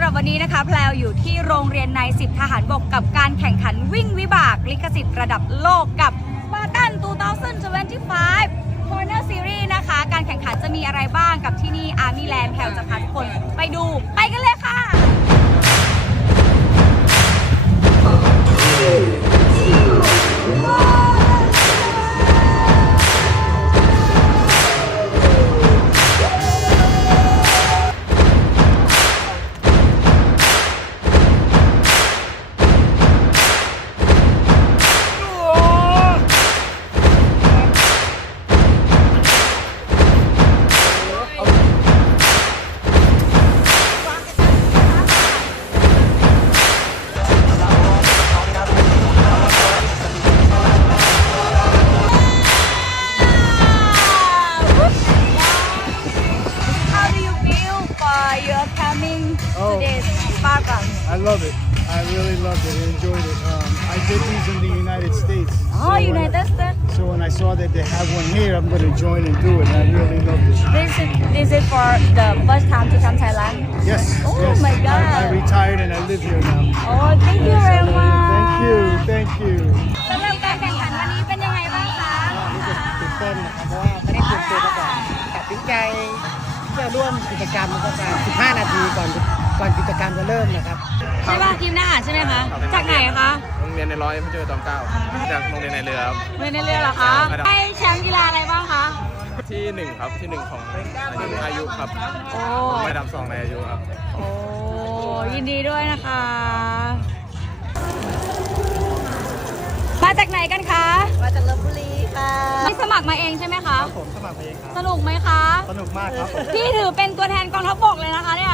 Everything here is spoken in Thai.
รับวันนี้นะคะแพลวอยู่ที่โรงเรียนนายสิบทหารบกกับการแข่งขันวิ่งวิบากลิขสิทธิ์ระดับโลกกับสปาร์ตัน2025 Corner Series นะคะการแข่งขันจะมีอะไรบ้างกับที่นี่ Army Land แพลวจะพาทุกคนไปดูไปกันเลยค่ะYou're coming to this Spartan. I love it. I really loved it. I enjoyed it. I did these in the United States. Oh, United States. So when I saw that they have one here, I'm going to join and do it. I really loved it. This is for the first time to come Thailand. Yes. Oh yes. my God. I retired and I live here now. Oh, thank you very much. Thank you. Thank you. สำหรับการแข่งขันวันนี้เป็นยังไงบ้างคะรู้สึกตื่นเต้นนะครับเพราะว่าไม่ได้เตรียมตัวมาก่อนตัดสินใจเพื่อร่วมกิจกรรมประมาณ15 นาทีก่อนกิจกรรมจะเริ่มนะครับใช่ป่ะทีมทหารใช่ไหมคะจากไหนคะโรงเรียนในร้อยพระเจ้าตอมเกล้าจากโรงเรียนในเรือครับเรียนในเรือเหรอคะได้แชมป์กีฬาอะไรบ้างคะที่หนึ่งครับที่หนึ่งของอายุครับโอ้ระดับ2ในอายุครับโอ้ยินดีด้วยนะคะ มาจากไหนกันคะมาจากลพบุรีค่ะไม่สมัครมาเองใช่ไหมคะผมสมัครเองครับสนุกไหมคะสนุกมากครับผมพี่ถือเป็นตัวแทนกองทัพบกเลยนะคะเนี่ย